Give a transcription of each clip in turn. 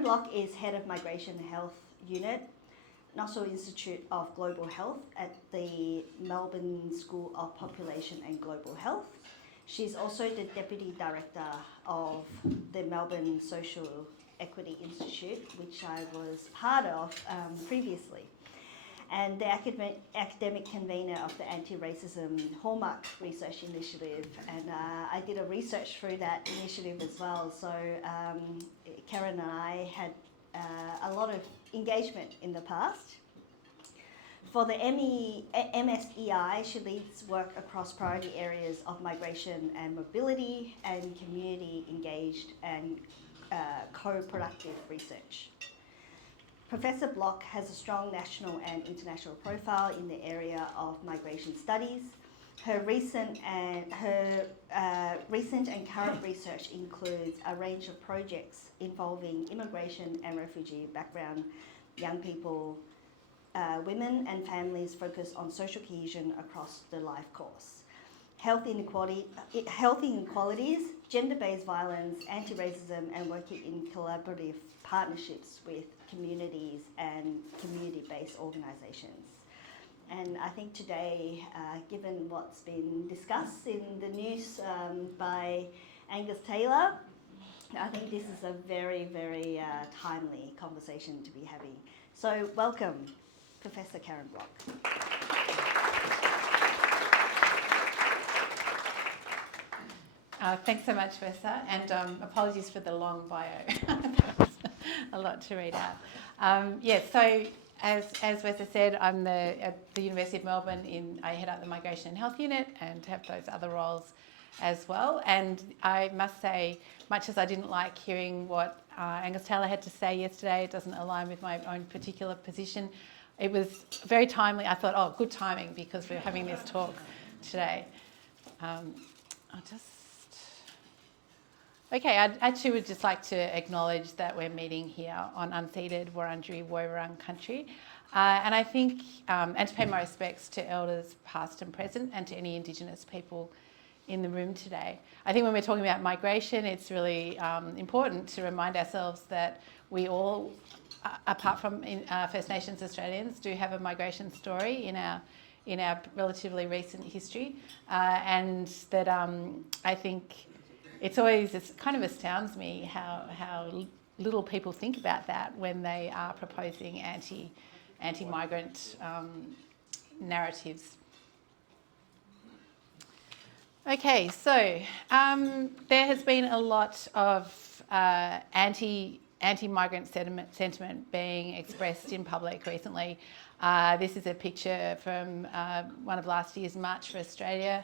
Karen Block is Head of Migration Health Unit, Nossal Institute of Global Health at the Melbourne School of Population and Global Health. She's also the Deputy Director of the Melbourne Social Equity Institute, which I was part of previously, and the academic convener of the Anti-Racism Hallmark Research Initiative. And I did a research through that initiative as well. So Karen and I had a lot of engagement in the past. For the MSEI, she leads work across priority areas of migration and mobility and community engaged and co-productive research. Professor Block has a strong national and international profile in the area of migration studies. Her recent and current research includes a range of projects involving immigration and refugee background young people, women and families focused on social cohesion across the life course. Health inequalities, gender-based violence, anti-racism, and working in collaborative partnerships with communities and community-based organisations. And I think today, given what's been discussed in the news by Angus Taylor, I think this is a very, very timely conversation to be having. So welcome, Professor Karen Block. Thanks so much, Wessa, and apologies for the long bio. That was a lot to read out. So as Wessa said, I'm at the University of Melbourne. I head up the Migration and Health Unit and have those other roles as well. And I must say, much as I didn't like hearing what Angus Taylor had to say yesterday, it doesn't align with my own particular position. It was very timely. I thought, oh, good timing, because we're having this talk today. I too would just like to acknowledge that we're meeting here on unceded Wurundjeri Woiwurrung country. And I think, and to pay my respects to elders past and present and to any Indigenous people in the room today. I think when we're talking about migration, it's really important to remind ourselves that we all, apart from First Nations Australians, do have a migration story in our relatively recent history, and that I think it kind of astounds me how little people think about that when they are proposing anti-migrant narratives. Okay, so there has been a lot of anti-migrant sentiment being expressed in public recently. This is a picture from one of last year's March for Australia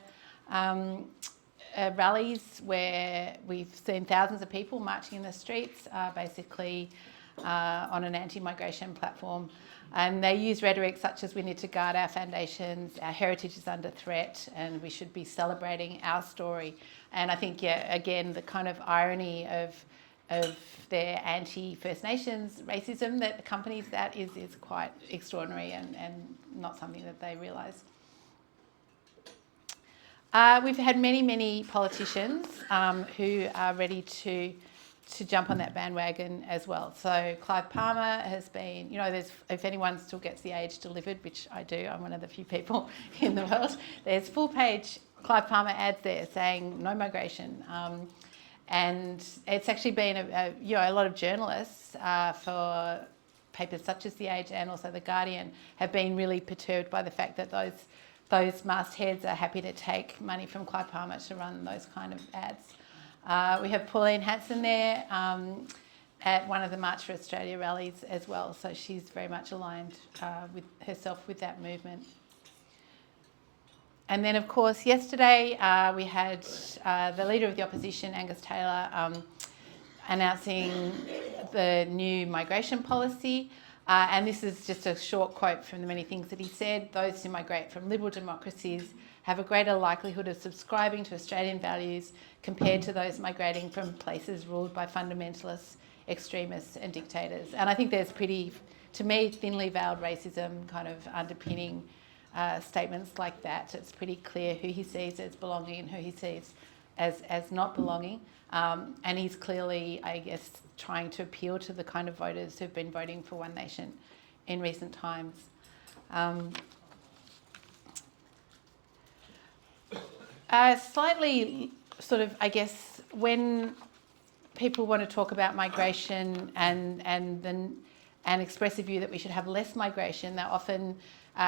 rallies, where we've seen thousands of people marching in the streets, basically on an anti-migration platform. And they use rhetoric such as we need to guard our foundations, our heritage is under threat, and we should be celebrating our story. And I think, again, the kind of irony of their anti-First Nations racism that accompanies that is quite extraordinary and not something that they realise. We've had many politicians who are ready to jump on that bandwagon as well. So Clive Palmer has been, if anyone still gets the age delivered, which I do, I'm one of the few people in the world, there's full-page Clive Palmer ads there saying no migration. And it's actually been a lot of journalists for papers such as The Age and also The Guardian have been really perturbed by the fact that those mastheads are happy to take money from Clive Palmer to run those kind of ads. We have Pauline Hanson there at one of the March for Australia rallies as well, so she's very much aligned with herself with that movement. And then, of course, yesterday we had the Leader of the Opposition, Angus Taylor, announcing the new migration policy. And this is just a short quote from the many things that he said. Those who migrate from liberal democracies have a greater likelihood of subscribing to Australian values compared to those migrating from places ruled by fundamentalists, extremists and dictators. And I think there's pretty, to me, thinly veiled racism kind of underpinning statements like that. It's pretty clear who he sees as belonging and who he sees as not belonging. And he's clearly, I guess, trying to appeal to the kind of voters who've been voting for One Nation in recent times. Slightly sort of, I guess, when people want to talk about migration and express a view that we should have less migration, they often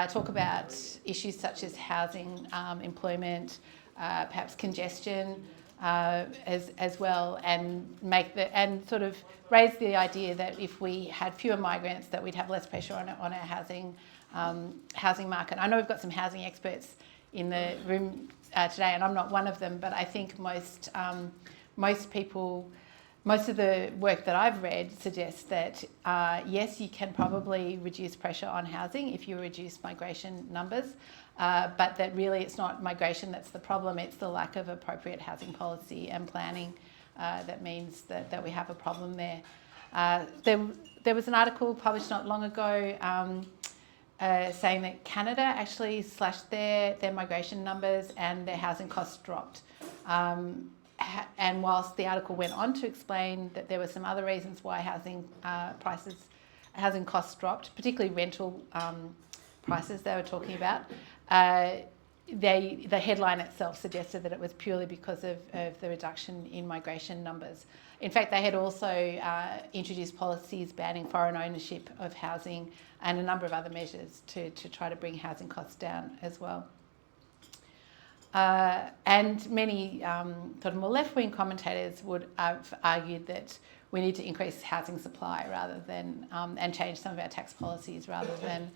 talk about issues such as housing, employment, perhaps congestion as well, and sort of raise the idea that if we had fewer migrants, that we'd have less pressure on our housing market. I know we've got some housing experts in the room today, and I'm not one of them, but I think most people. Most of the work that I've read suggests that, yes, you can probably reduce pressure on housing if you reduce migration numbers, but that really it's not migration that's the problem, it's the lack of appropriate housing policy and planning that means that we have a problem there. There was an article published not long ago saying that Canada actually slashed their migration numbers and their housing costs dropped. And whilst the article went on to explain that there were some other reasons why housing costs dropped, particularly rental prices they were talking about, the headline itself suggested that it was purely because of the reduction in migration numbers. In fact, they had also introduced policies banning foreign ownership of housing and a number of other measures to try to bring housing costs down as well. And many sort of more left-wing commentators would have argued that we need to increase housing supply rather than and change some of our tax policies rather than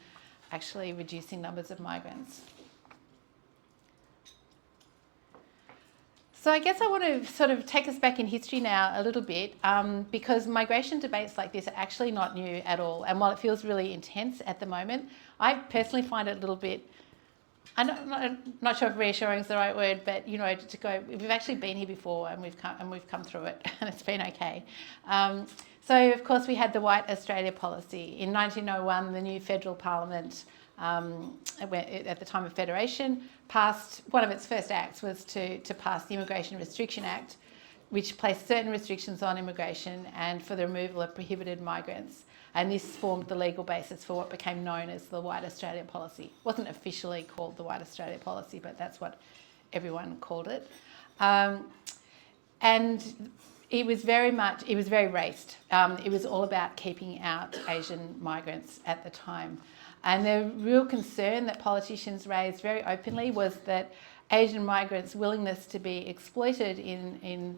actually reducing numbers of migrants. So I guess I want to sort of take us back in history now a little bit because migration debates like this are actually not new at all. And while it feels really intense at the moment, I personally find it a little bit, I'm not sure if reassuring is the right word, but to go, we've actually been here before and we've come through it and it's been okay. So of course we had the White Australia policy. In 1901, the new federal parliament, at the time of federation, passed, one of its first acts was to pass the Immigration Restriction Act, which placed certain restrictions on immigration and for the removal of prohibited migrants. And this formed the legal basis for what became known as the White Australia policy. It wasn't officially called the White Australia policy, but that's what everyone called it. And it was very raced. It was all about keeping out Asian migrants at the time. And the real concern that politicians raised very openly was that Asian migrants' willingness to be exploited in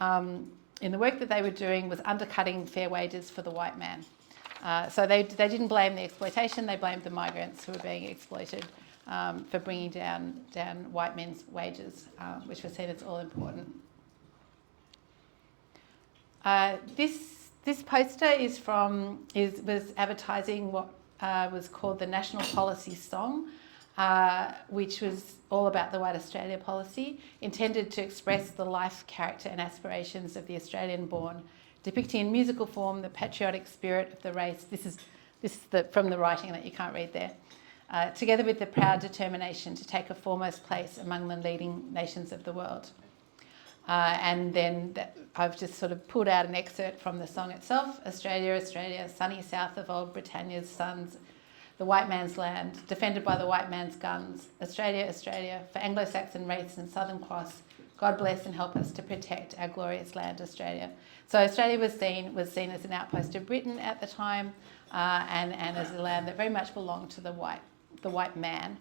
the work that they were doing was undercutting fair wages for the white man. So they didn't blame the exploitation, they blamed the migrants who were being exploited for bringing down white men's wages, which was seen as all important. This poster was advertising what was called the National Policy Song, which was all about the White Australia policy, intended to express the life, character and aspirations of the Australian-born, depicting in musical form the patriotic spirit of the race. This is from the writing that you can't read there. Together with the proud determination to take a foremost place among the leading nations of the world. And then I've just sort of pulled out an excerpt from the song itself. Australia, Australia, sunny south of old Britannia's sons, the white man's land, defended by the white man's guns. Australia, Australia, for Anglo-Saxon race and Southern Cross, God bless and help us to protect our glorious land, Australia. So Australia was seen as an outpost of Britain at the time, and as a land that very much belonged to the white man.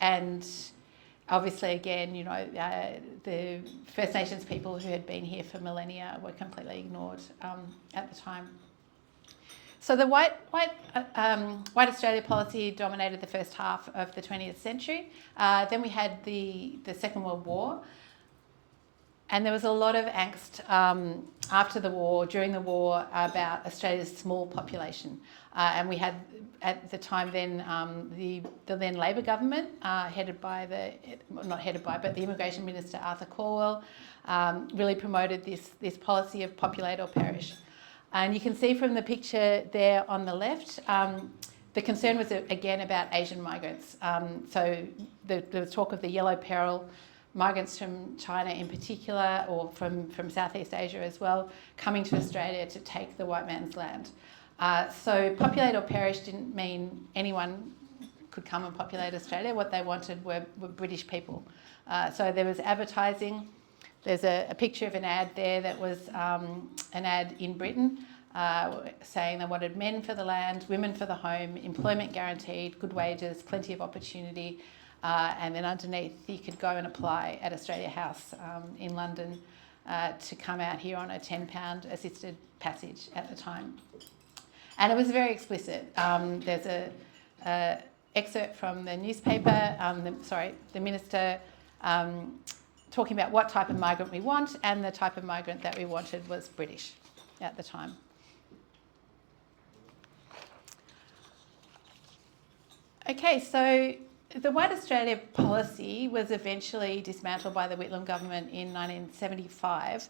And obviously, again, the First Nations people who had been here for millennia were completely ignored at the time. So the White Australia policy dominated the first half of the 20th century. Then we had the Second World War. And there was a lot of angst after the war, during the war, about Australia's small population. And we had, at the time then, the then Labor government, but the Immigration Minister, Arthur Calwell, really promoted this policy of populate or perish. And you can see from the picture there on the left, the concern was again about Asian migrants. So there was talk of the yellow peril migrants from China in particular, or from Southeast Asia as well, coming to Australia to take the white man's land. So populate or perish didn't mean anyone could come and populate Australia. What they wanted were British people. So there was advertising. There's a picture of an ad there that was an ad in Britain saying they wanted men for the land, women for the home, employment guaranteed, good wages, plenty of opportunity, and then underneath you could go and apply at Australia House in London to come out here on a £10 assisted passage at the time. And it was very explicit. There's a excerpt from the newspaper, the minister talking about what type of migrant we want, and the type of migrant that we wanted was British at the time. Okay, so the White Australia policy was eventually dismantled by the Whitlam government in 1975,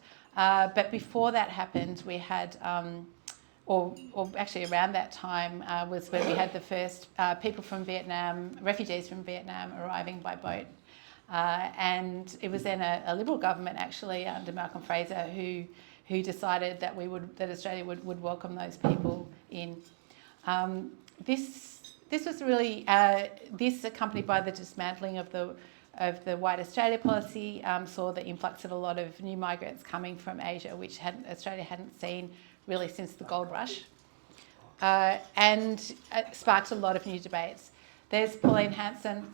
but before that happened, we had, or actually around that time was when we had the first people from Vietnam, refugees from Vietnam arriving by boat. And it was then a Liberal government actually under Malcolm Fraser who decided that Australia would welcome those people in. This was really this accompanied by the dismantling of the White Australia policy, saw the influx of a lot of new migrants coming from Asia, which Australia hadn't seen really since the gold rush, and it sparked a lot of new debates. There's Pauline Hanson,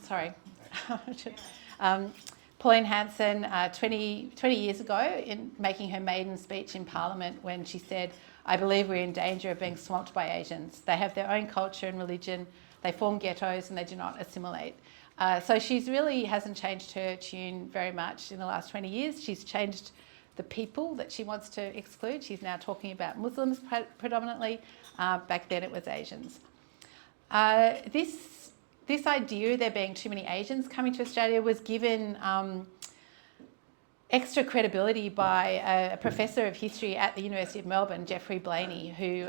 Pauline Hanson 20 years ago in making her maiden speech in Parliament when she said, "I believe we're in danger of being swamped by Asians. They have their own culture and religion, they form ghettos and they do not assimilate." So she's really hasn't changed her tune very much in the last 20 years. She's changed the people that she wants to exclude. She's now talking about Muslims predominantly. Back then it was Asians. This idea there being too many Asians coming to Australia was given extra credibility by a professor of history at the University of Melbourne, Geoffrey Blaney, who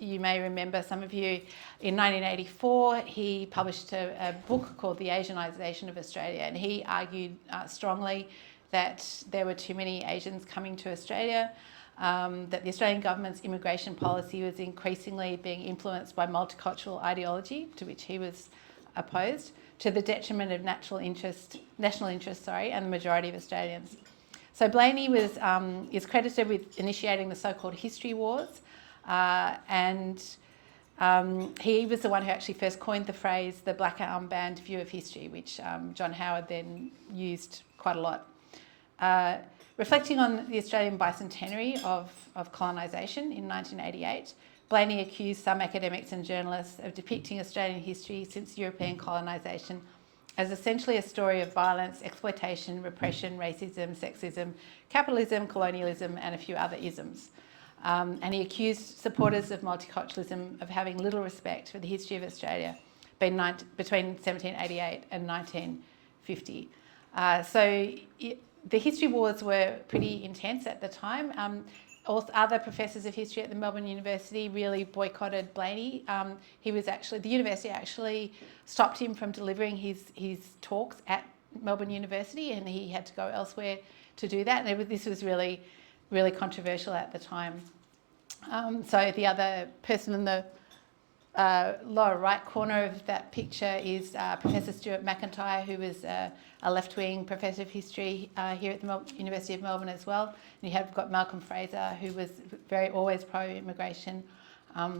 you may remember, some of you, in 1984 he published a book called The Asianisation of Australia, and he argued strongly that there were too many Asians coming to Australia, that the Australian government's immigration policy was increasingly being influenced by multicultural ideology, to which he was opposed, to the detriment of national interest, and the majority of Australians. So Blaney is credited with initiating the so-called history wars, and he was the one who actually first coined the phrase the black armband view of history, which John Howard then used quite a lot. Reflecting on the Australian bicentenary of colonisation in 1988, Blaney accused some academics and journalists of depicting Australian history since European colonisation as essentially a story of violence, exploitation, repression, racism, sexism, capitalism, colonialism, and a few other isms. And he accused supporters of multiculturalism of having little respect for the history of Australia between 1788 and 1950. The history wars were pretty intense at the time. Also, other professors of history at the Melbourne University really boycotted Blaney. The university actually stopped him from delivering his talks at Melbourne University, and he had to go elsewhere to do that. And this was really, really controversial at the time. So the other person in the lower right corner of that picture is Professor Stuart McIntyre, who was a left-wing professor of history here at the University of Melbourne as well. And you have got Malcolm Fraser, who was always pro-immigration,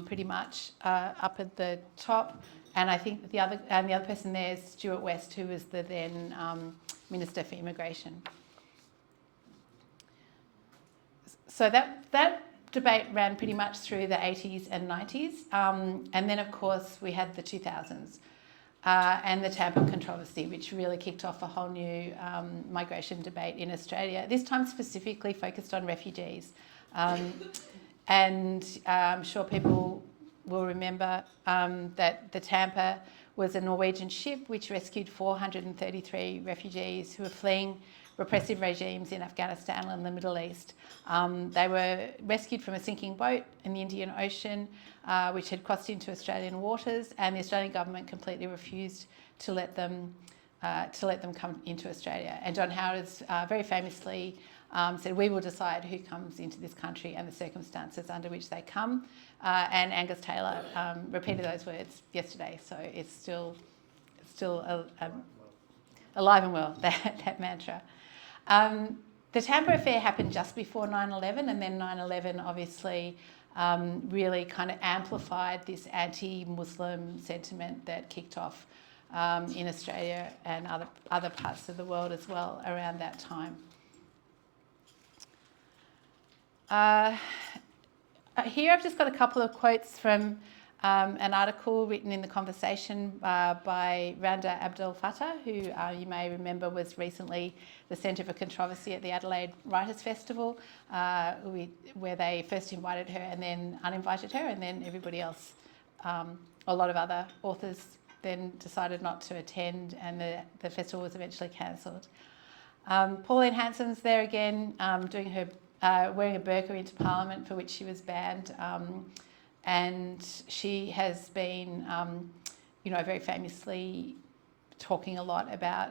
pretty much up at the top. And I think the other person there is Stuart West, who was the then Minister for Immigration. So that debate ran pretty much through the 80s and 90s. And then, of course, we had the 2000s and the Tampa controversy, which really kicked off a whole new migration debate in Australia, this time specifically focused on refugees. And I'm sure people will remember that the Tampa was a Norwegian ship which rescued 433 refugees who were fleeing repressive regimes in Afghanistan and the Middle East. They were rescued from a sinking boat in the Indian Ocean, which had crossed into Australian waters, and the Australian government completely refused to let them to let them come into Australia. And John Howard's very famously said, "We will decide who comes into this country and the circumstances under which they come." And Angus Taylor repeated those words yesterday, so it's still alive and well, that mantra. The Tampa affair happened just before 9/11, and then 9/11 obviously really kind of amplified this anti-Muslim sentiment that kicked off in Australia and other parts of the world as well around that time. Here I've just got a couple of quotes from an article written in The Conversation by Randa Abdel Fattah, who you may remember was recently the centre for controversy at the Adelaide Writers' Festival, where they first invited her and then uninvited her, and then everybody else, a lot of other authors, then decided not to attend, and the festival was eventually cancelled. Pauline Hanson's there again, doing her wearing a burqa into Parliament, for which she was banned. And she has been, very famously talking a lot about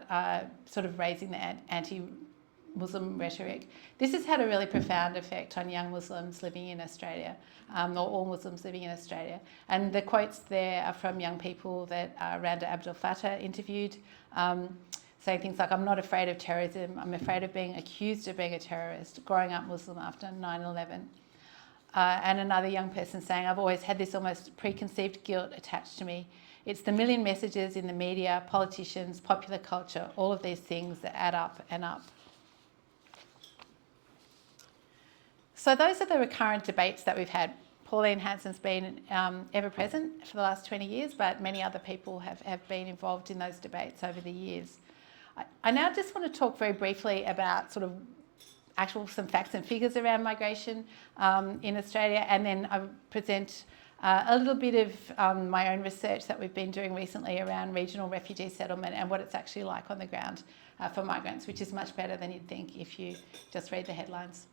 sort of raising the anti-Muslim rhetoric. This has had a really profound effect on young Muslims living in Australia, or all Muslims living in Australia. And the quotes there are from young people that Randa Abdel Fattah interviewed, saying things like, "I'm not afraid of terrorism, I'm afraid of being accused of being a terrorist, growing up Muslim after 9/11. And another young person saying, "I've always had this almost preconceived guilt attached to me. It's the million messages in the media, politicians, popular culture, all of these things that add up and up." So those are the recurrent debates that we've had. Pauline Hanson's been ever present for the last 20 years, but many other people have been involved in those debates over the years. I now just want to talk very briefly about sort of some facts and figures around migration in Australia, and then I present a little bit of my own research that we've been doing recently around regional refugee settlement and what it's actually like on the ground for migrants, which is much better than you'd think if you just read the headlines.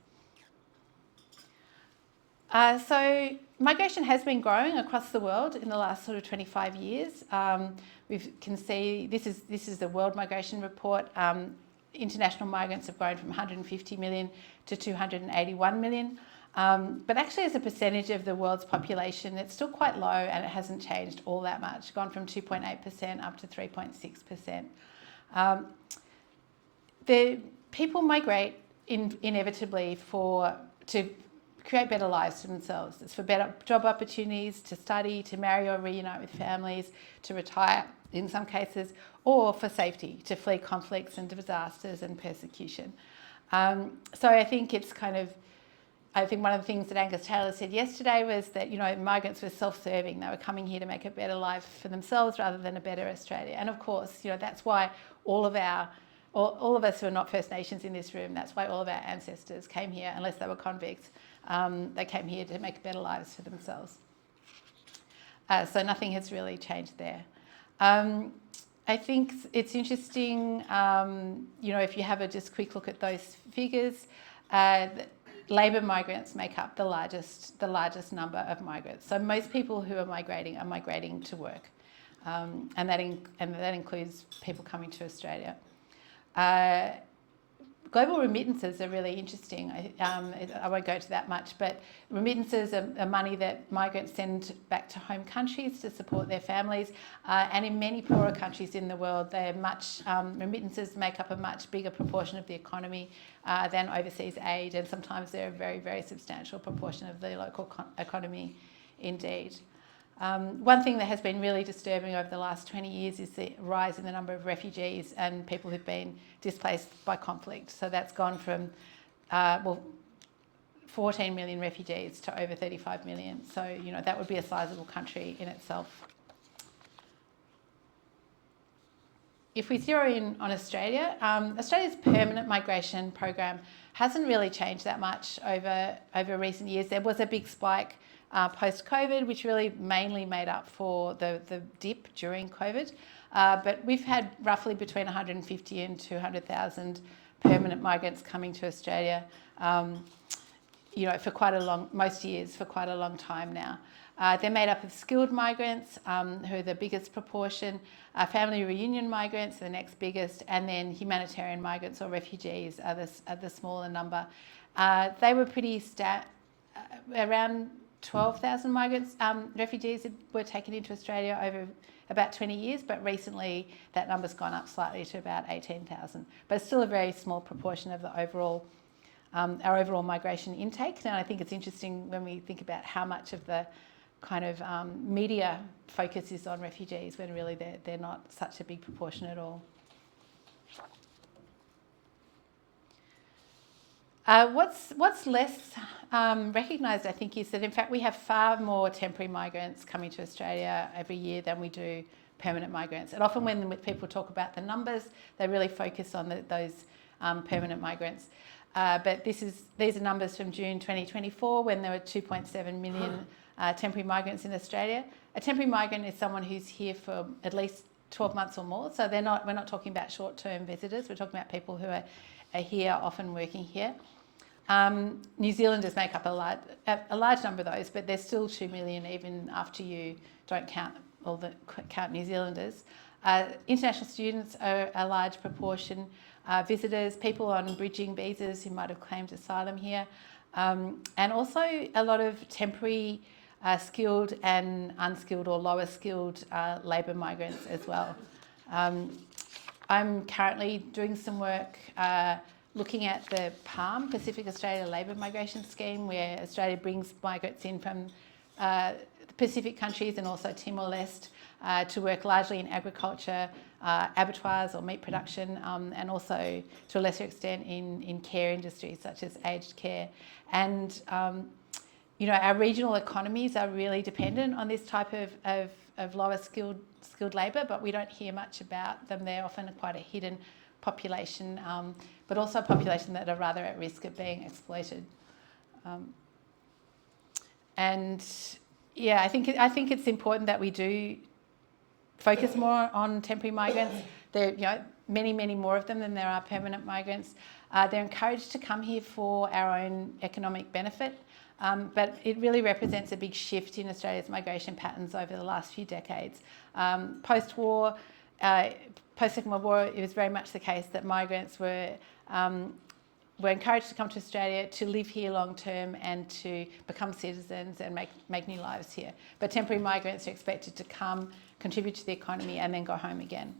So migration has been growing across the world in the last sort of 25 years. We can see this is the World Migration Report. International migrants have grown from 150 million to 281 million. But actually, as a percentage of the world's population, it's still quite low, and it hasn't changed all that much, gone from 2.8% up to 3.6%. The people migrate inevitably to create better lives for themselves. It's for better job opportunities, to study, to marry or reunite with families, to retire in some cases, or for safety, to flee conflicts and disasters and persecution. So I think one of the things that Angus Taylor said yesterday was that, migrants were self-serving. They were coming here to make a better life for themselves rather than a better Australia. And of course, that's why all of us who are not First Nations in this room, that's why all of our ancestors came here, unless they were convicts. They came here to make better lives for themselves. So nothing has really changed there. I think it's interesting, if you have a just quick look at those figures, labour migrants make up the largest number of migrants. So most people who are migrating to work, and that includes people coming to Australia. Global remittances are really interesting. I won't go to that much, but remittances are money that migrants send back to home countries to support their families. And in many poorer countries in the world, remittances make up a much bigger proportion of the economy than overseas aid, and sometimes they're a very, very substantial proportion of the local economy indeed. One thing that has been really disturbing over the last 20 years is the rise in the number of refugees and people who've been displaced by conflict. So that's gone from 14 million refugees to over 35 million. So, that would be a sizable country in itself. If we zero in on Australia, Australia's permanent migration program hasn't really changed that much over recent years. There was a big spike post-COVID, which really mainly made up for the dip during COVID. But we've had roughly between 150 and 200,000 permanent migrants coming to Australia for most years, for quite a long time now. They're made up of skilled migrants, who are the biggest proportion, family reunion migrants, the next biggest, and then humanitarian migrants or refugees are the smaller number. They were pretty around 12,000 migrants, refugees were taken into Australia over about 20 years, but recently that number's gone up slightly to about 18,000. But it's still a very small proportion of the overall, our overall migration intake. And I think it's interesting when we think about how much of the kind of media focus is on refugees when really they're not such a big proportion at all. What's less recognised, I think, is that in fact we have far more temporary migrants coming to Australia every year than we do permanent migrants. And often when people talk about the numbers, they really focus on those permanent migrants. But these are numbers from June 2024 when there were 2.7 million temporary migrants in Australia. A temporary migrant is someone who's here for at least 12 months or more. So we're not talking about short-term visitors. We're talking about people who are here, often working here. New Zealanders make up a large number of those, but there's still 2 million even after you don't count New Zealanders. International students are a large proportion. Visitors, people on bridging visas who might have claimed asylum here, and also a lot of temporary skilled and unskilled or lower skilled labour migrants as well. I'm currently doing some work looking at the PALM, Pacific Australia Labour Migration Scheme, where Australia brings migrants in from the Pacific countries and also Timor-Leste to work largely in agriculture, abattoirs or meat production, and also to a lesser extent in care industries such as aged care. And our regional economies are really dependent on this type of lower skilled labour, but we don't hear much about them. They're often quite a hidden population, but also a population that are rather at risk of being exploited. I think it's important that we do focus more on temporary migrants. There are many more of them than there are permanent migrants. They're encouraged to come here for our own economic benefit, but it really represents a big shift in Australia's migration patterns over the last few decades. Post-war, post-Second World War, it was very much the case that migrants were encouraged to come to Australia to live here long term and to become citizens and make new lives here. But temporary migrants are expected to come, contribute to the economy and then go home again.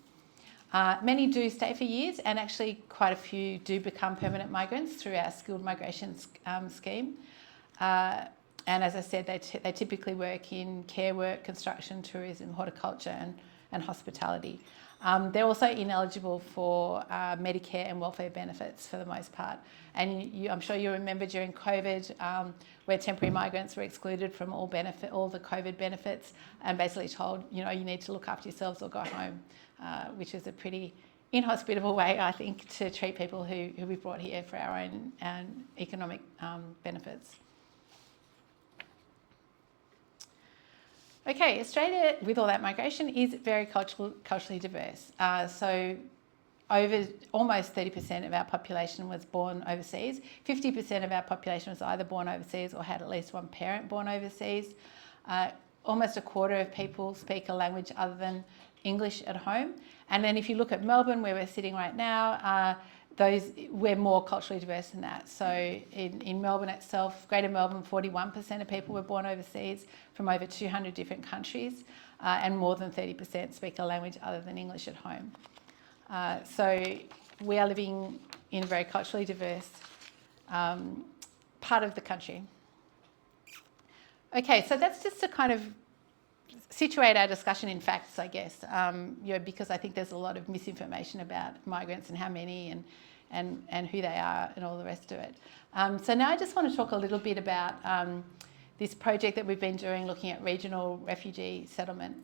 Many do stay for years, and actually quite a few do become permanent migrants through our skilled migration scheme. And as I said, they typically work in care work, construction, tourism, horticulture and hospitality. They're also ineligible for Medicare and welfare benefits for the most part. And I'm sure you remember during COVID where temporary migrants were excluded from all the COVID benefits and basically told, you need to look after yourselves or go home, which is a pretty inhospitable way, I think, to treat people who we've brought here for our own economic benefits. Okay, Australia, with all that migration, is very culturally diverse. So over almost 30% of our population was born overseas. 50% of our population was either born overseas or had at least one parent born overseas. Almost a quarter of people speak a language other than English at home. And then if you look at Melbourne, where we're sitting right now, we're more culturally diverse than that. So in Melbourne itself, Greater Melbourne, 41% of people were born overseas from over 200 different countries, and more than 30% speak a language other than English at home. So we are living in a very culturally diverse part of the country. Okay, so that's just to kind of situate our discussion in facts, I guess, because I think there's a lot of misinformation about migrants and how many and who they are and all the rest of it. So now I just want to talk a little bit about this project that we've been doing looking at regional refugee settlement.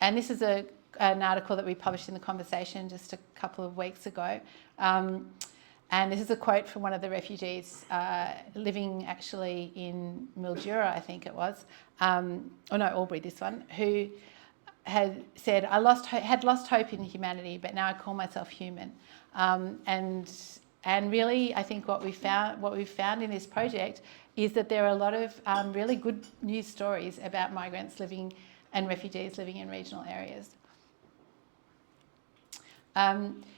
And this is an article that we published in The Conversation just a couple of weeks ago. And this is a quote from one of the refugees living actually in Mildura, I think it was. Albury, this one, who had said, had lost hope in humanity, but now I call myself human. And And really, I think what we've found in this project is that there are a lot of really good news stories about migrants living and refugees living in regional areas.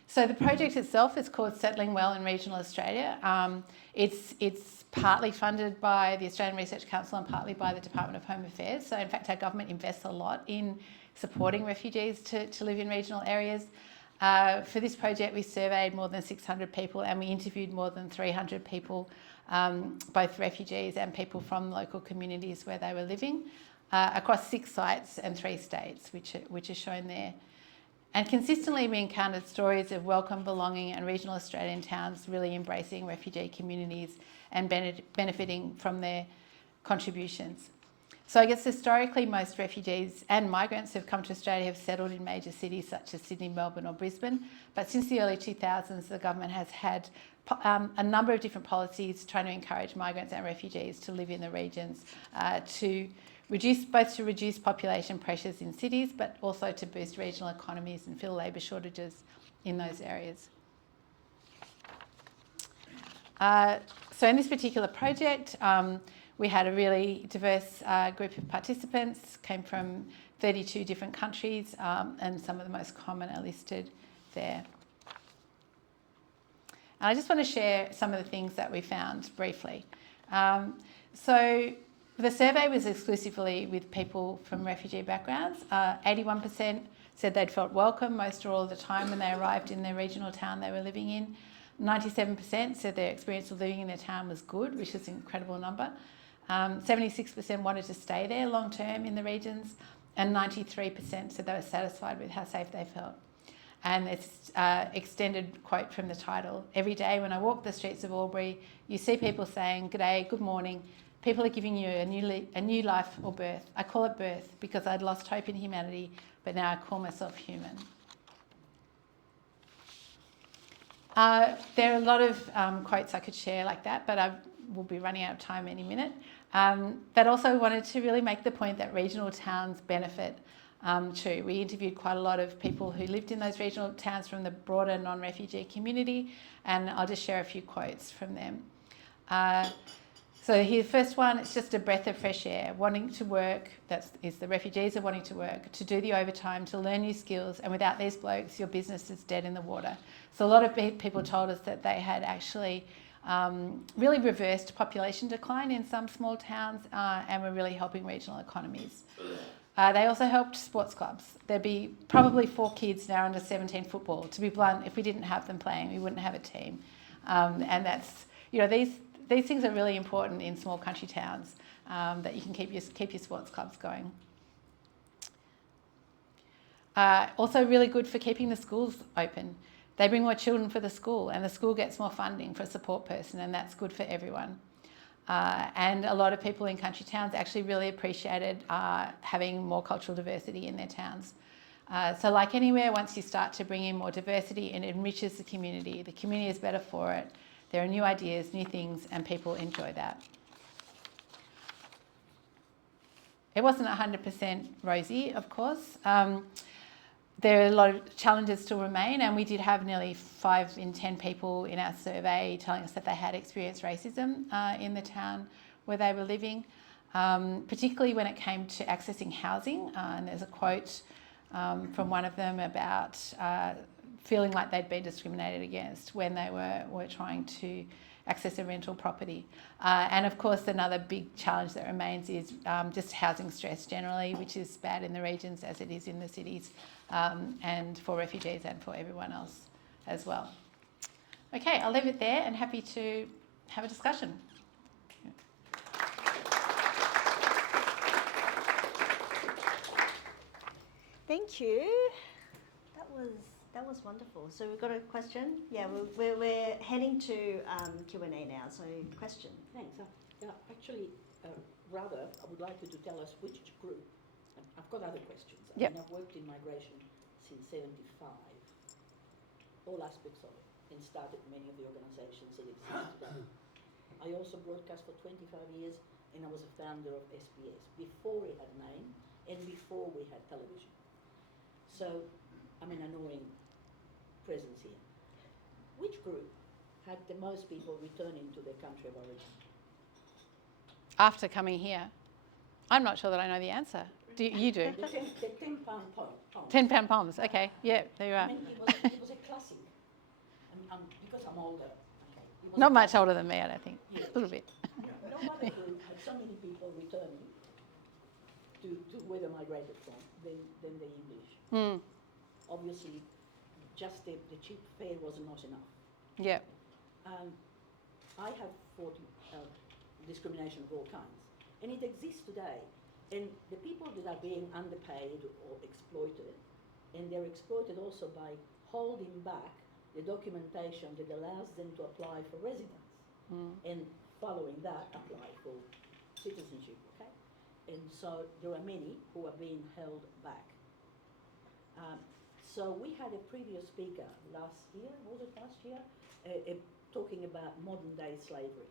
So the project itself is called Settling Well in Regional Australia. It's partly funded by the Australian Research Council and partly by the Department of Home Affairs. So in fact, our government invests a lot in supporting refugees to live in regional areas. For this project, we surveyed more than 600 people and we interviewed more than 300 people, both refugees and people from local communities where they were living, across 6 sites and 3 states, which are shown there. And consistently we encountered stories of welcome, belonging and regional Australian towns really embracing refugee communities and benefiting from their contributions. So I guess historically most refugees and migrants who've come to Australia have settled in major cities such as Sydney, Melbourne or Brisbane. But since the early 2000s, the government has had a number of different policies trying to encourage migrants and refugees to live in the regions, to reduce population pressures in cities, but also to boost regional economies and fill labour shortages in those areas. So in this particular project, we had a really diverse group of participants, came from 32 different countries, and some of the most common are listed there. And I just want to share some of the things that we found briefly. So the survey was exclusively with people from refugee backgrounds. 81% said they'd felt welcome most or all of the time when they arrived in the regional town they were living in. 97% said their experience of living in their town was good, which is an incredible number. 76% wanted to stay there long term in the regions, and 93% said they were satisfied with how safe they felt. And it's extended quote from the title. Every day when I walk the streets of Albury, you see people saying, "G'day, good morning. People are giving you a new life or birth. I call it birth because I'd lost hope in humanity, but now I call myself human." There are a lot of quotes I could share like that, but I will be running out of time any minute. But also wanted to really make the point that regional towns benefit too. We interviewed quite a lot of people who lived in those regional towns from the broader non-refugee community, and I'll just share a few quotes from them. So here, the first one, it's just a breath of fresh air. Wanting to work, the refugees are wanting to work, to do the overtime, to learn new skills, and without these blokes, your business is dead in the water. So a lot of people told us that they had actually really reversed population decline in some small towns and were really helping regional economies. They also helped sports clubs. There'd be probably 4 kids now under 17 football. To be blunt, if we didn't have them playing, we wouldn't have a team. And that's, these things are really important in small country towns, that you can keep your sports clubs going. Also really good for keeping the schools open. They bring more children for the school and the school gets more funding for a support person, and that's good for everyone. And a lot of people in country towns actually really appreciated having more cultural diversity in their towns. So like anywhere, once you start to bring in more diversity, it enriches the community. The community is better for it. There are new ideas, new things, and people enjoy that. It wasn't 100% rosy, of course. There are a lot of challenges still remain, and we did have nearly 5 in 10 people in our survey telling us that they had experienced racism in the town where they were living, particularly when it came to accessing housing. And there's a quote from one of them about feeling like they'd been discriminated against when they were trying to access a rental property. And of course, another big challenge that remains is just housing stress generally, which is bad in the regions as it is in the cities, and for refugees and for everyone else as well. Okay, I'll leave it there and happy to have a discussion. Thank you. That was wonderful. So we've got a question. Yeah, we're heading to Q&A now. So question. Thanks. Actually, rather, I would like you to tell us which group. I've got other questions. Yep. I mean, I've worked in migration since '75, all aspects of it, and started many of the organisations that exist today. I also broadcast for 25 years, and I was a founder of SBS before we had a name and before we had television. So I'm an annoying presence here. Which group had the most people returning to their country of origin? After coming here, I'm not sure that I know the answer. You do? The £10 pound. £10 poems. Okay, yeah, there you I are. mean, it was a classic. Because I'm older. Okay, it was Not a much classic. older than me, I don't think. Yeah. A little bit. No other group had so many people returning to where they migrated from than the English. Mm. Obviously, just the cheap fare was not enough. Yeah. I have fought discrimination of all kinds, and it exists today. And the people that are being underpaid or exploited, and they're exploited also by holding back the documentation that allows them to apply for residence, and following that apply for citizenship, okay? And so there are many who are being held back. So we had a previous speaker last year, talking about modern day slavery,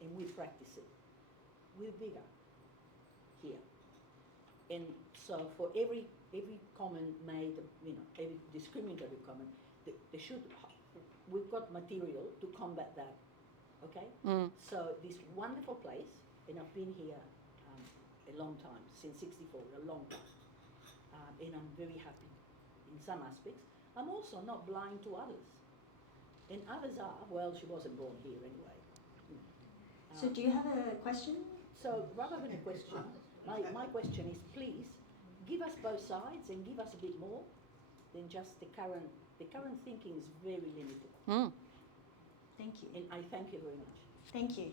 and we practice it. We're bigger here. And so for every comment made, every discriminatory comment, we've got material to combat that, okay? So this wonderful place, and I've been here a long time, since '64, a long time, and I'm very happy in some aspects. I'm also not blind to others, and others are, well, she wasn't born here anyway. So do you have a question? So rather than a question, my question is, please give us both sides and give us a bit more than just the current thinking is very limited. Thank you. And I thank you very much. Thank you.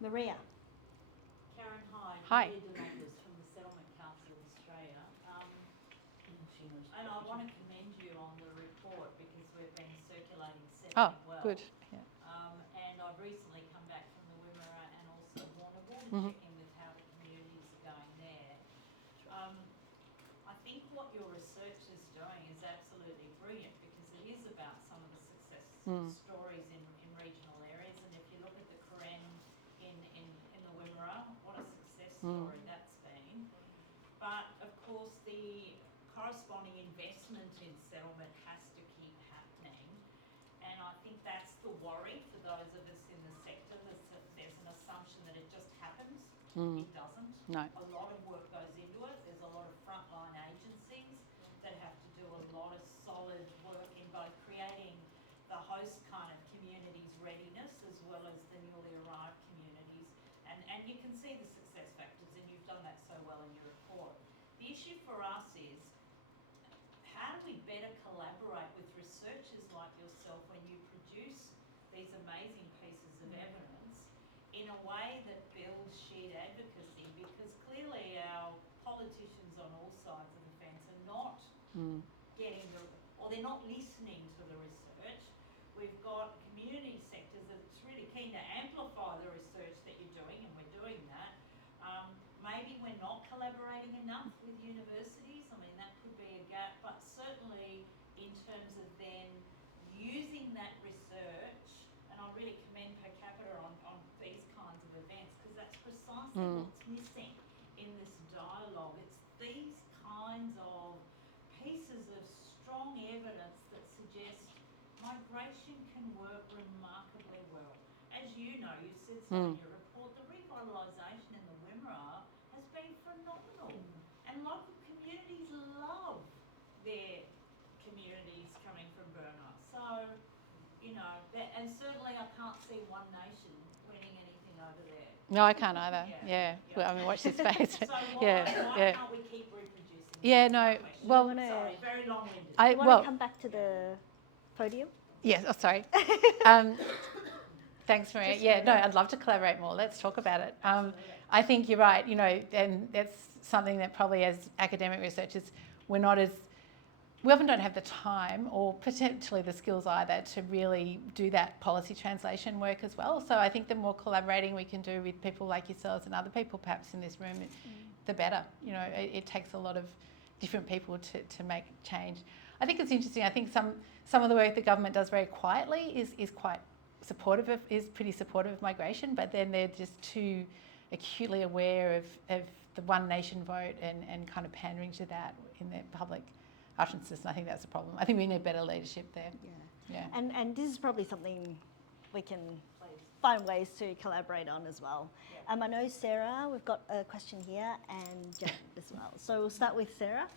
Maria. Karen, hi. Hi. Maria Dominguez from the Settlement Council of Australia. And I want to commend you on the report because we've been circulating Oh, settling well. good. Yeah. And I've recently come back from the Wimmera and also Warrnambool to check in with how the communities are going there. I think what your research is doing is absolutely brilliant because it is about some of the success stories in regional areas. And if you look at the Karen in the Wimmera, what a success story that's been. But of course the corresponding investment in settlement has to keep happening. And I think that's the worry for those of us in the sector. There's an assumption that it just happens. It doesn't. No. A lot of work goes into it. There's a lot of frontline agencies that have to do a lot of solid work in both creating the host kind of community's readiness as well as the newly arrived communities. And you can see the success factors, and you've done that so well in your report. The issue for us is, how do we better collaborate with researchers like yourself when you produce these amazing pieces of evidence in a way that builds shared advocacy? Because clearly our politicians on all sides of the fence are not they're not listening to the research. We've got community sectors that's really keen to amplify the research that you're doing, and we're doing that. Maybe we're not collaborating enough with universities. I mean, that could be a gap, but certainly in terms of then using that research, and I really commend Per Capita on these kinds of events, because that's precisely what's missing in this dialogue. It's these kinds of pieces of strong evidence that suggest migration can work remarkably well. As you know, you said so in your report, the revitalisation in the Wimmera has been phenomenal. And local communities love their communities coming from Burma. So, and certainly I can't see One Nation winning anything over there. No, I can't either. Yeah. Well, I mean, watch this space. So why yeah. can't we keep reproducing this? Yeah, no. Well, Sorry, very long-winded. You want to come back to the podium? Yes. Oh, sorry. Thanks, Maria. Yeah, no, I'd love to collaborate more. Let's talk about it. I think you're right. And that's something that probably as academic researchers, we often don't have the time or potentially the skills either to really do that policy translation work as well. So I think the more collaborating we can do with people like yourselves and other people perhaps in this room, the better. It takes a lot of different people to make change. I think it's interesting. I think some of the work the government does very quietly is quite supportive is pretty supportive of migration, but then they're just too acutely aware of the One Nation vote and kind of pandering to that in their public utterances. And I think that's a problem. I think we need better leadership there. Yeah. And this is probably something we can Please. find ways to collaborate on as well. Yeah. I know Sarah, we've got a question here, and Jen as well. So we'll start with Sarah.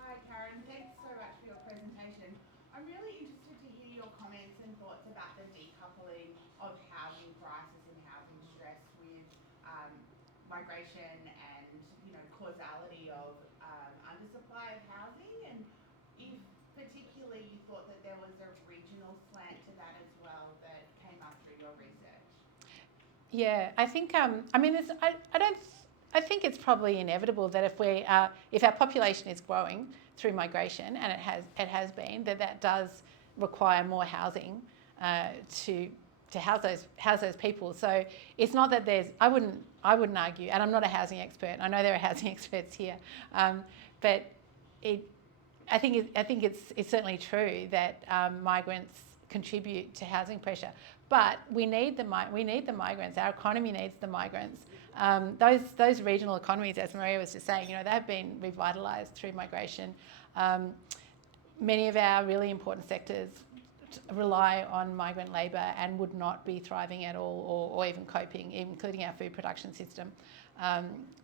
Hi Karen, thanks so much for your presentation. I'm really interested to hear your comments and thoughts about the decoupling of housing crisis and housing stress with migration and causality of undersupply of housing, and if particularly you thought that there was a regional slant to that as well that came up through your research. Yeah, I think. I think it's probably inevitable that if our population is growing through migration, and it has been, that does require more housing to house those people. So it's not that there's. I wouldn't argue, and I'm not a housing expert. I know there are housing experts here, but I think it's certainly true that migrants contribute to housing pressure. But we need the migrants. Our economy needs the migrants. Those regional economies, as Maria was just saying, they have been revitalised through migration. Many of our really important sectors rely on migrant labour and would not be thriving at all, or even coping, including our food production system,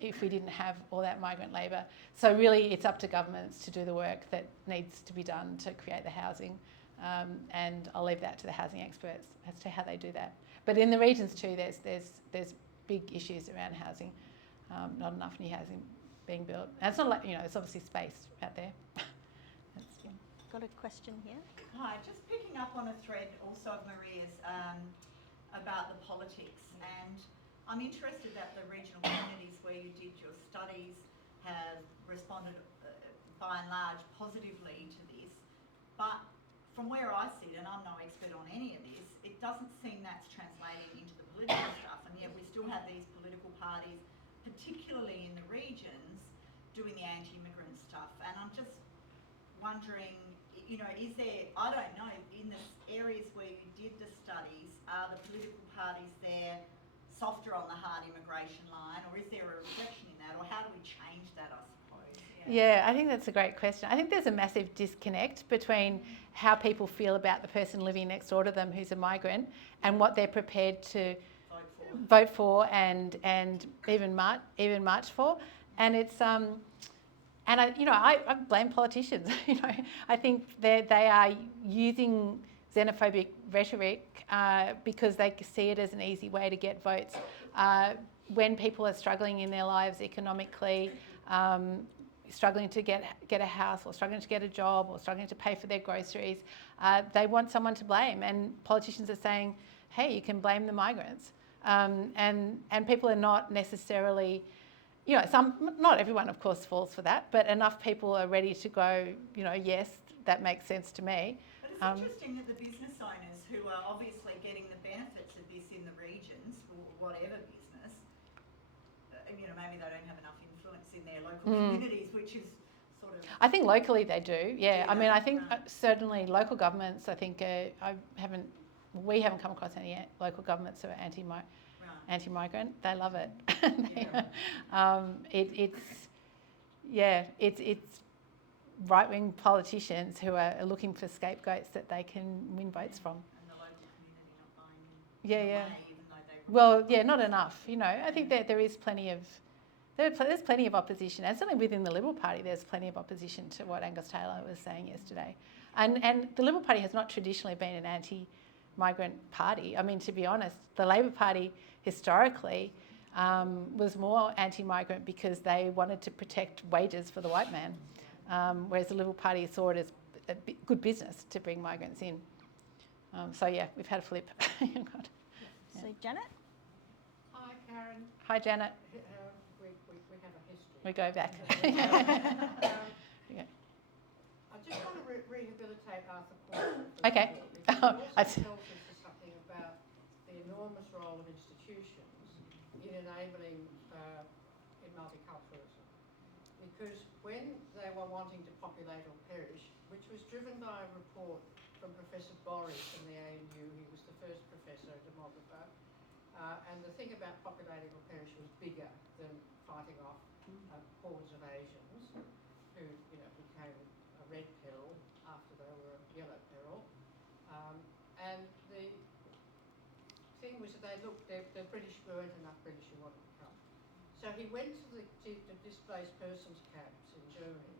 if we didn't have all that migrant labour. So really, it's up to governments to do the work that needs to be done to create the housing. And I'll leave that to the housing experts as to how they do that. But in the regions too, there's big issues around housing. Not enough new housing being built. And it's not like, it's obviously space out there. Got a question here. Hi, just picking up on a thread also of Maria's about the politics, and I'm interested that the regional communities where you did your studies have responded by and large positively to this, but from where I sit, and I'm no expert on any of this, it doesn't seem that's translating into the political stuff, and yet we still have these political parties, particularly in the regions, doing the anti-immigrant stuff. And I'm just wondering, is there, I don't know, in the areas where you did the studies, are the political parties there softer on the hard immigration line, or is there a reflection in that, or how do we change that, I suppose? Yeah, I think that's a great question. I think there's a massive disconnect between how people feel about the person living next door to them who's a migrant and what they're prepared to vote for and even march for. And it's and I blame politicians. I think they are using xenophobic rhetoric because they see it as an easy way to get votes. When people are struggling in their lives economically, struggling to get a house, or struggling to get a job, or struggling to pay for their groceries, they want someone to blame. And politicians are saying, hey, you can blame the migrants. And people are not necessarily, not everyone, of course, falls for that, but enough people are ready to go, yes, that makes sense to me. But it's interesting that the business owners who are obviously getting the benefits of this in the regions, or whatever business, maybe they don't have enough influence in their local communities, which is sort of... I think locally they do, yeah. I mean, I think Right. certainly local governments, I think we haven't come across any local governments who are anti-migrant. They love it. It's right-wing politicians who are looking for scapegoats that they can win votes from. And the local community not buying in Yeah. way, even though they... Well, yeah, not enough. I think that there is plenty of... There's plenty of opposition, and certainly within the Liberal Party there's plenty of opposition to what Angus Taylor was saying yesterday. And the Liberal Party has not traditionally been an anti-migrant party. I mean, to be honest, the Labor Party historically was more anti-migrant because they wanted to protect wages for the white man, whereas the Liberal Party saw it as a good business to bring migrants in. So yeah, we've had a flip. God. So Janet? Hi, Karen. Hi, Janet. We have a history. We go back. I just want to rehabilitate Arthur Porter. Okay. It also tells us something about the enormous role of institutions in enabling in multiculturalism. Because when they were wanting to populate or perish, which was driven by a report from Professor Borry from the ANU, he was the first professor, a demographer, and the thing about populating or perish was bigger than fighting off hordes of Asians who, became a red peril after they were a yellow peril. And said, they're British, we weren't enough British who wanted to come. So he went to the displaced persons camps in Germany,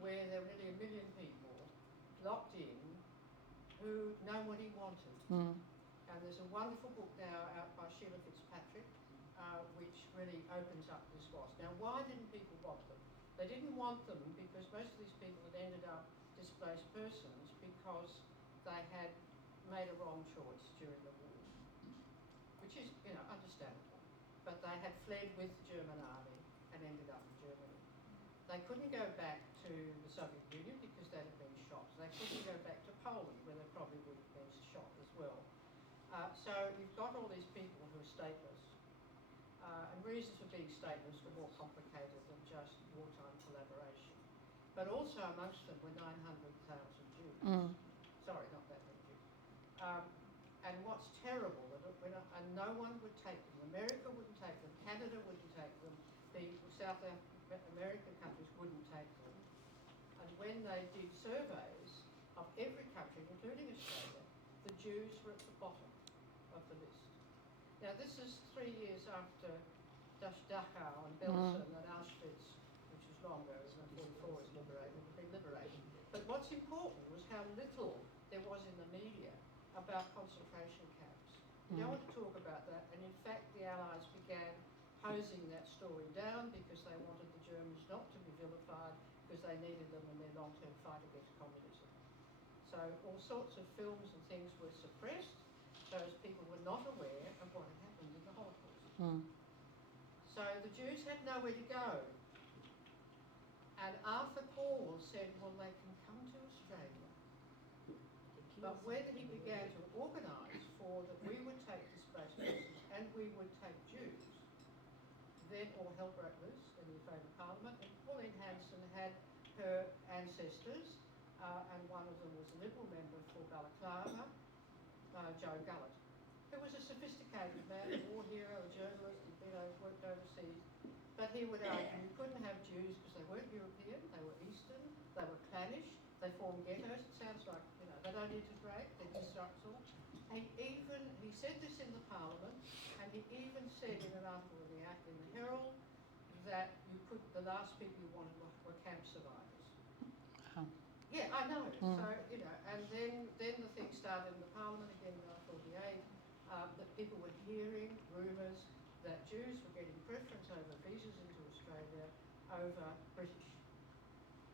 where there were nearly 1 million people locked in who nobody wanted. And there's a wonderful book now out by Sheila Fitzpatrick, which really opens up this was. Now, why didn't people want them? They didn't want them because most of these people had ended up displaced persons because they had made a wrong choice during the war, which is, understandable. But they had fled with the German army and ended up in Germany. They couldn't go back to the Soviet Union because they had been shot. They couldn't go back to Poland, where they probably would have been shot as well. So you've got all these people who are stateless. And reasons for being stateless were more complicated than just wartime collaboration. But also amongst them were 900,000 Jews. Sorry, not that many Jews. And what's terrible, and no one would take them. America wouldn't take them. Canada wouldn't take them. The South American countries wouldn't take them. And when they did surveys of every country, including Australia, the Jews were at the bottom of the list. Now, this is 3 years after Dachau and Belsen and Auschwitz, which is longer, than 44 is been liberated. But what's important was how little there was in the media about concentration camps. You don't want to talk about that, and in fact the Allies began hosing that story down because they wanted the Germans not to be vilified because they needed them in their long-term fight against communism. So all sorts of films and things were suppressed so as people were not aware of what had happened in the Holocaust. So the Jews had nowhere to go. And Arthur Corwell said, well, they can come to Australia. But when he began to organise for that we would take displaced persons and we would take Jews, then all hell broke loose in the Australian Parliament, and Pauline Hanson had her ancestors, and one of them was a Liberal member for Balaclava, Joe Gullett, who was a sophisticated man, a war hero, a journalist, he'd worked overseas, but he would argue you couldn't have Jews because they weren't European, they were Eastern, they were clannish, they formed ghettos. It sounds like, they don't integrate, they're destructible. He said this in the Parliament, and he even said in an article in the Herald that the last people you wanted were camp survivors. Yeah, I know. So, and then the thing started in the Parliament again in 1948, that people were hearing rumours that Jews were getting preference over visas into Australia over British.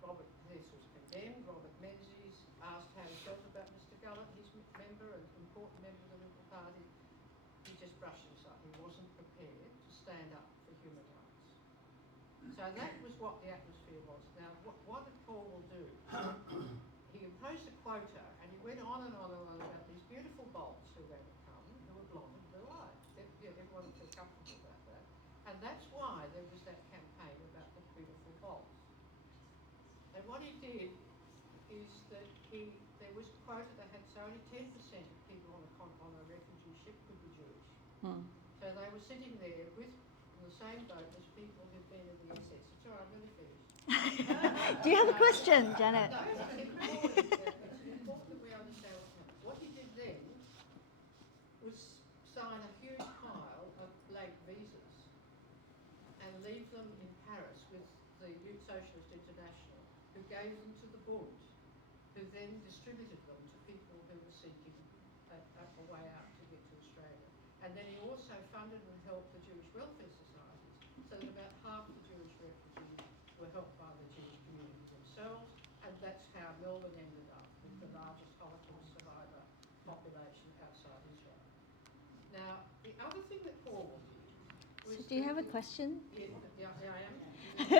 Robert Hess was condemned. Robert Menzies asked how he felt about Mr. Gullett, his member, an important member of the Liberal Party. He just brushed it aside. He wasn't prepared to stand up for human rights. So that was what the atmosphere was. Now, what did Corwell do? He imposed a quota, and he went on and on and on about these beautiful bolts who were going to come, who were blonde and blue-eyed. Everyone would feel comfortable about that. And that's why there was that campaign about the beautiful bolts. And what he did is that there was a quota that had so only 10% of people on a refugee ship could be Jewish. So they were sitting there in the same boat as people who'd been in the SS. It's all right, I'm really finished. Do you have a question, Janet? No, it's important that we understand what happened. What he did then was sign a huge pile of blank visas and leave them in Paris with the Socialist International, who gave them to the Bund, who then distributed them to people who were seeking a way out to get to Australia. And then he also funded and helped the Jewish welfare societies, so that about half the Jewish refugees were helped by the Jewish community themselves, and that's how Melbourne ended up with the largest Holocaust survivor population outside Israel. Now, the other thing that Corwell did was... So do you have a question? Yeah, I am. It's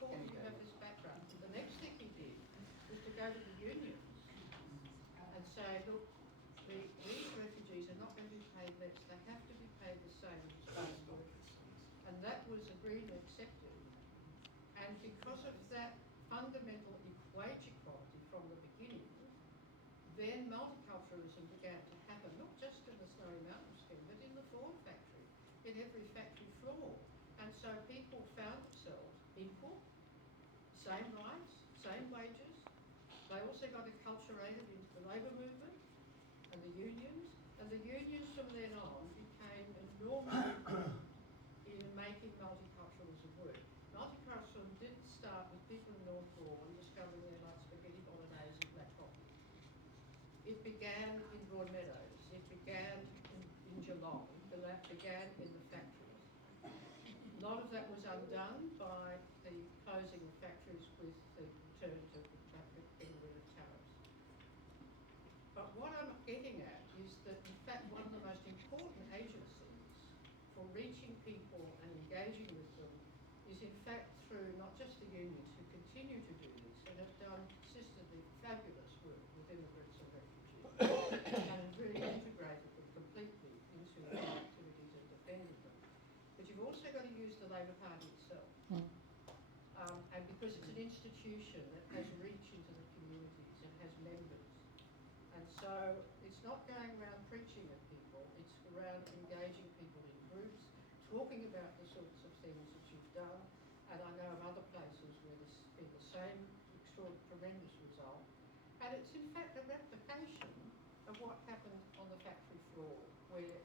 important you have this background. The next thing he did was to go to the unions and say, look, these refugees are not going to be paid less. They have to be paid the same as displaced workers. And that was agreed and accepted. And because of that fundamental wage equality from the beginning, then multiculturalism began to happen, not just in the Snowy Mountain scheme, but in the Ford factory, in every factory floor. And so people found themselves equal, same rights, same wages. They also got acculturated into the labour movement and the unions. And the unions from then on became enormously in making multiculturalism work. Multiculturalism didn't start with people in North Vaughan discovering they like spaghetti bolognese and black coffee. It began in Broadmeadows, it began in Geelong, and that began in the factories. A lot of that was undone by the closing of factories with the return to getting rid of tariffs. But what I'm getting at is that, in fact, one of the most important agencies for reaching people and engaging with them is, in fact, through not just the unions who continue to do this and have done consistently fabulous work with immigrants and refugees and have really integrated them completely into their activities and defended them. But you've also got to use the Labor Party itself. And because it's an institution that has reach into the communities and has members. And so it's not going around preaching at people, it's around engaging people in groups, talking about the sorts of things that you've done. And I know of other places where this has been the same tremendous result. And it's in fact a replication of what happened on the factory floor, where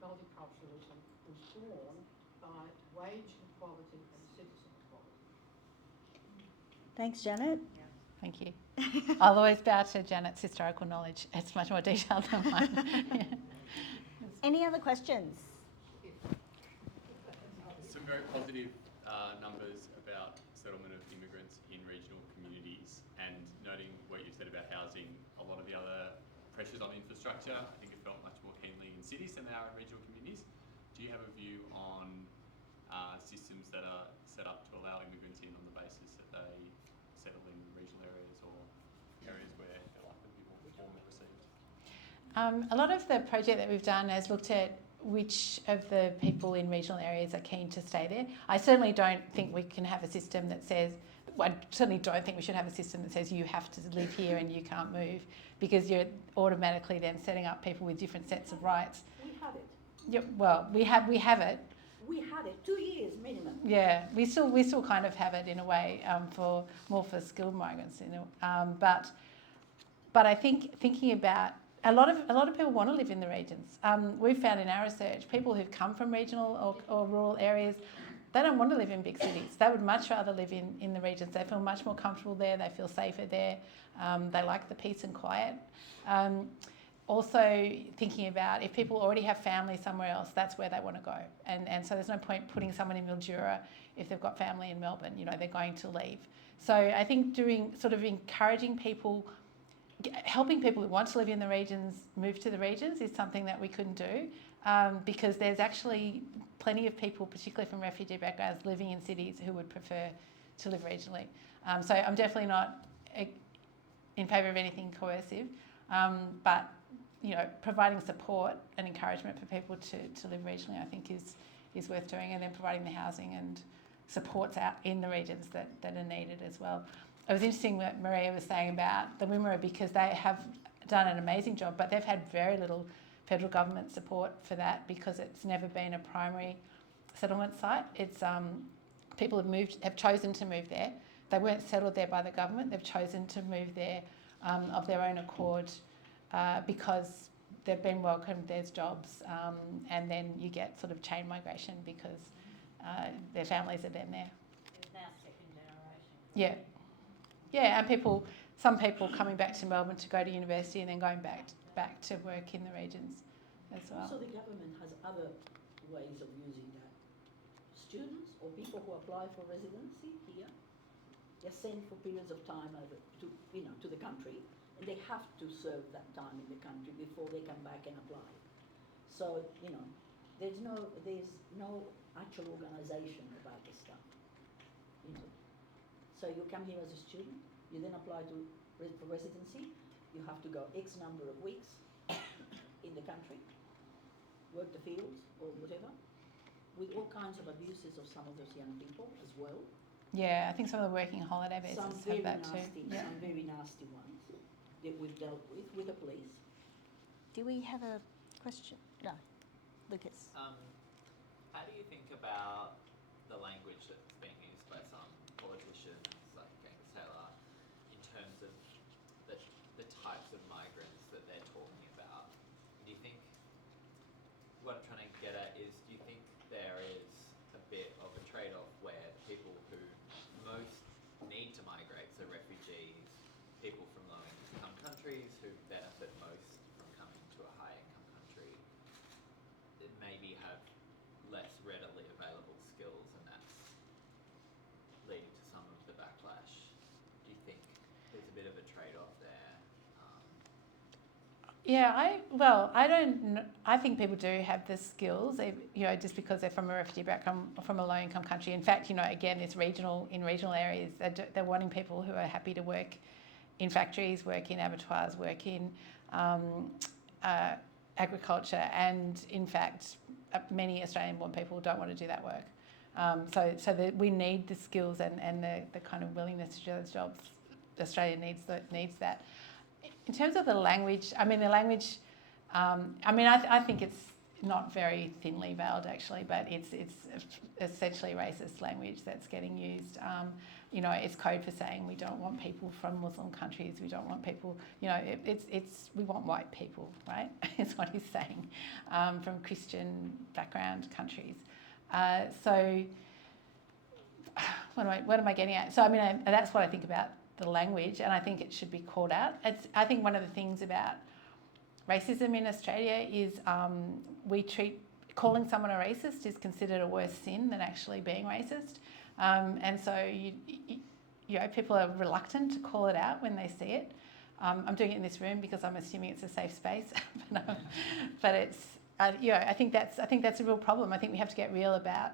multiculturalism was born by wage equality and citizen equality. Thanks, Janet. Thank you. I'll always bow to Janet's historical knowledge. It's much more detailed than mine. Yeah. Any other questions? Some very positive numbers about settlement of immigrants in regional communities, and noting what you said about housing, a lot of the other pressures on infrastructure, I think are felt much more keenly in cities than they are in regional communities. Do you have a view on systems that are set up to allow immigrants in on the basis that they settle in regional areas or areas where they're likely to be more warmly received? A lot of the project that we've done has looked at which of the people in regional areas are keen to stay there. I certainly don't think we can have a system that says, I certainly don't think we should have a system that says you have to live here and you can't move, because you're automatically then setting up people with different sets of rights. We had it. Yeah, well, we have it. We had it 2 years minimum. Yeah, we still kind of have it in a way for skilled migrants, you know. But I think thinking about a lot of people want to live in the regions. We've found in our research people who've come from regional or rural areas, they don't want to live in big cities. They would much rather live in the regions. They feel much more comfortable there. They feel safer there. They like the peace and quiet. Also thinking about if people already have family somewhere else, that's where they want to go. And so there's no point putting someone in Mildura if they've got family in Melbourne, you know, they're going to leave. So I think encouraging people, helping people who want to live in the regions move to the regions is something that we couldn't do, because there's actually plenty of people, particularly from refugee backgrounds, living in cities who would prefer to live regionally. So I'm definitely not in favour of anything coercive, but you know, providing support and encouragement for people to live regionally, I think is worth doing, and then providing the housing and supports out in the regions that are needed as well. It was interesting what Maria was saying about the Wimmera, because they have done an amazing job, but they've had very little federal government support for that because it's never been a primary settlement site. It's people have chosen to move there. They weren't settled there by the government. They've chosen to move there of their own accord because they've been welcomed. There's jobs, and then you get sort of chain migration because their families are then there. It's now second generation. Yeah. Yeah, and some people coming back to Melbourne to go to university and then going back to work in the regions as well. So the government has other ways of using that. Students or people who apply for residency here, they're sent for periods of time over to the country, and they have to serve that time in the country before they come back and apply. So there's no actual organisation about this stuff. So you come here as a student, you then apply for residency, you have to go X number of weeks in the country, work the fields or whatever, with all kinds of abuses of some of those young people as well. Yeah, I think some of the working holiday visas have that too. Yeah. Some very nasty ones that we've dealt with the police. Do we have a question? No. Lucas. How do you think about the language that's being used by some politicians like James Taylor in terms of the types of migrants that they're talking about? Do you what I'm trying to get at is, do you think there is a bit of a trade-off where people who most need to migrate, so refugees, people from low-income countries who benefit most from coming to a high-income country, that maybe have less readily available skills, and that's leading to some of the backlash? Do you think there's a bit of a trade-off there? Yeah, I think people do have the skills, just because they're from a refugee background, from a low-income country. In fact, again, in regional areas, they're wanting people who are happy to work in factories, work in abattoirs, work in agriculture, and in fact, many Australian-born people don't want to do that work. So that we need the skills and the kind of willingness to do those jobs. Australia needs that. In terms of the language, I think it's not very thinly veiled actually, but it's essentially racist language that's getting used. It's code for saying we don't want people from Muslim countries, we don't want people, we want white people, right? Is what he's saying, from Christian background countries. So what am I getting at? So that's what I think about the language, and I think it should be called out. I think one of the things about racism in Australia is calling someone a racist is considered a worse sin than actually being racist, and so people are reluctant to call it out when they see it. I'm doing it in this room because I'm assuming it's a safe space, but it's I think that's a real problem. I think we have to get real about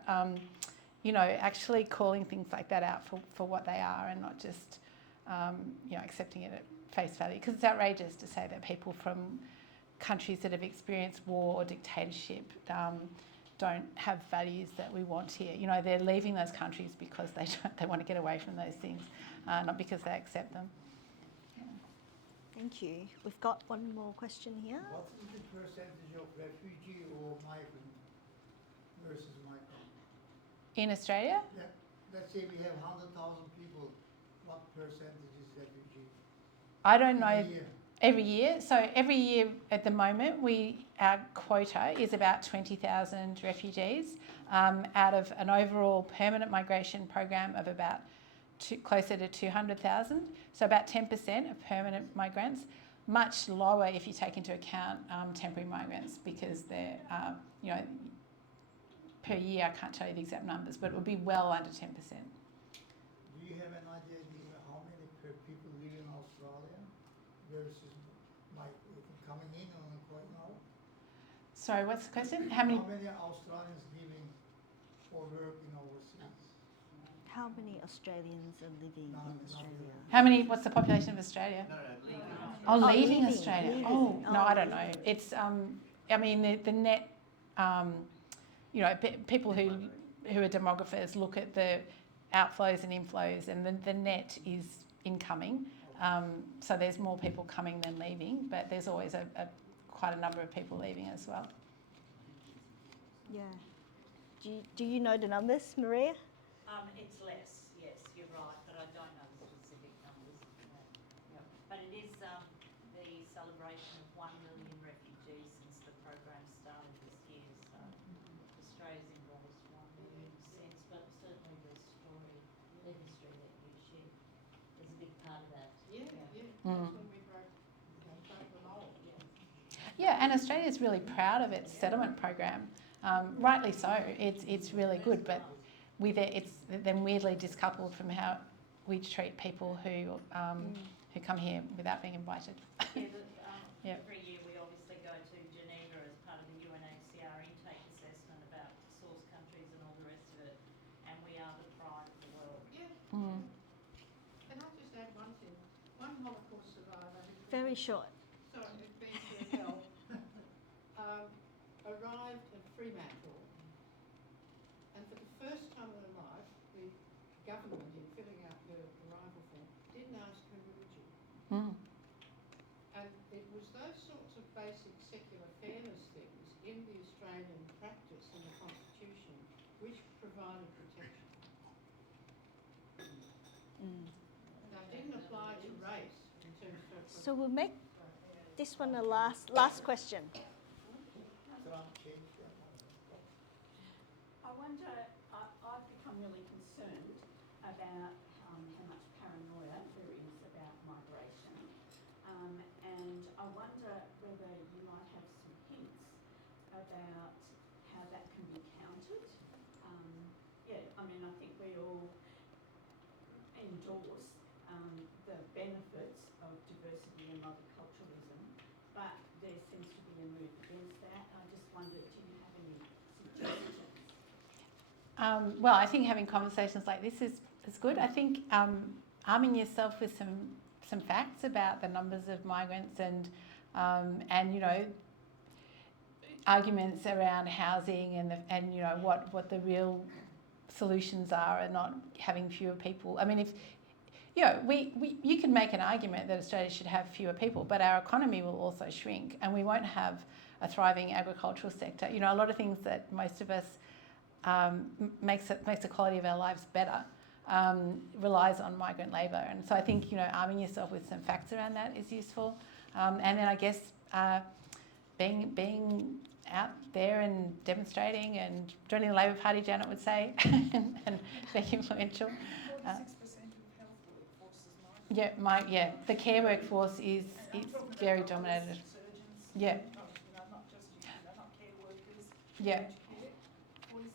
actually calling things like that out for what they are, and not just accepting it at face value, because it's outrageous to say that people from countries that have experienced war or dictatorship don't have values that we want here. They're leaving those countries because they want to get away from those things, not because they accept them. Yeah. Thank you. We've got one more question here. What is the percentage of refugee or migrant versus migrant? In Australia? Yeah. Let's say we have 100,000 people. What percentage is refugee? I don't know. Every year? So every year at the moment, our quota is about 20,000 refugees out of an overall permanent migration program of about closer to 200,000. So about 10% of permanent migrants. Much lower if you take into account temporary migrants, because they're per year, I can't tell you the exact numbers, but it would be well under 10%. Do you have an idea how many people live in Australia versus coming in or right now? Sorry, what's the question? How many Australians living or working overseas? How many Australians are living in Australia? What's the population of Australia? No, leaving leaving. Australia. Leaving. No, I don't know. It's the net. People who are demographers look at the outflows and inflows, and the net is incoming. So there's more people coming than leaving, but there's always quite a number of people leaving as well. Yeah. Do you know the numbers, Maria? It's less, yes, you're right, but I don't know the specific numbers. Yeah. But it is the celebration of 1 million refugees since the program started this year, so Australia's embraced 1 million since, but certainly the history that you shared is a big part of that. Yeah. That's when we broke the mold. Yeah, and Australia's really proud of its settlement program. Rightly so. It's really good, but it's then weirdly discoupled from how we treat people who come here without being invited. Every year we obviously go to Geneva as part of the UNHCR intake assessment about source countries and all the rest of it, and we are the pride of the world. Yeah. Can I just add one thing? One Holocaust survivor. Very short. Sorry, who's been through hell, arrived at Fremantle, and for the first time in her life, the government, in filling out her arrival form, didn't ask her religion. And it was those sorts of basic secular fairness things in the Australian practice and the Constitution which provided protection. Now, it didn't apply to race in terms of... So we'll make this one the last question. Trump changed wonder, I've become really concerned about how much paranoia there is about migration. And I wonder whether you might have some hints about how that can be countered. I think we all endorse the benefits of diversity and multiculturalism, but there seems to be a move against that. I just wondered, do you have any suggestions? Well, I think having conversations like this is good. I think arming yourself with some facts about the numbers of migrants and arguments around housing and what the real solutions are, and not having fewer people. I mean, if you can make an argument that Australia should have fewer people, but our economy will also shrink, and we won't have a thriving agricultural sector. A lot of things that most of us makes the quality of our lives better relies on migrant labour, and so I think arming yourself with some facts around that is useful, and then I guess being out there and demonstrating and joining the Labor Party, Janet would say, and being influential. 46% of health workforce is migrant. The care workforce is very dominated. Surgeons, Yeah. not just not care workers. Yeah. Aged care, 46%.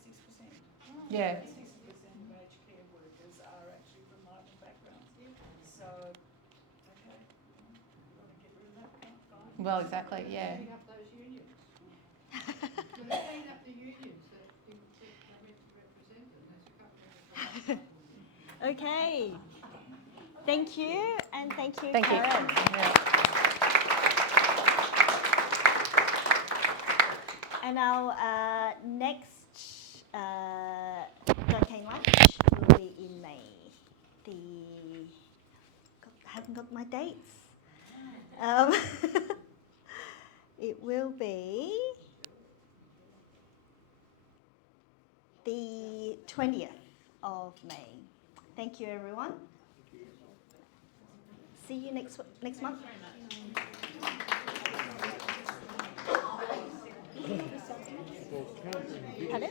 Yeah. 60% of aged care workers are actually from migrant backgrounds. So, okay, you want to get rid of that? Fine. Well, exactly. Yeah. Setting up those unions. Setting up the unions that are meant to represent them. That's a couple of Okay. Thank you, and thank you, Thank you. Karen. And our next John Cain Lunch will be in May. I haven't got my dates. It will be the 20th of May. Thank you, everyone. See you next month. Pardon?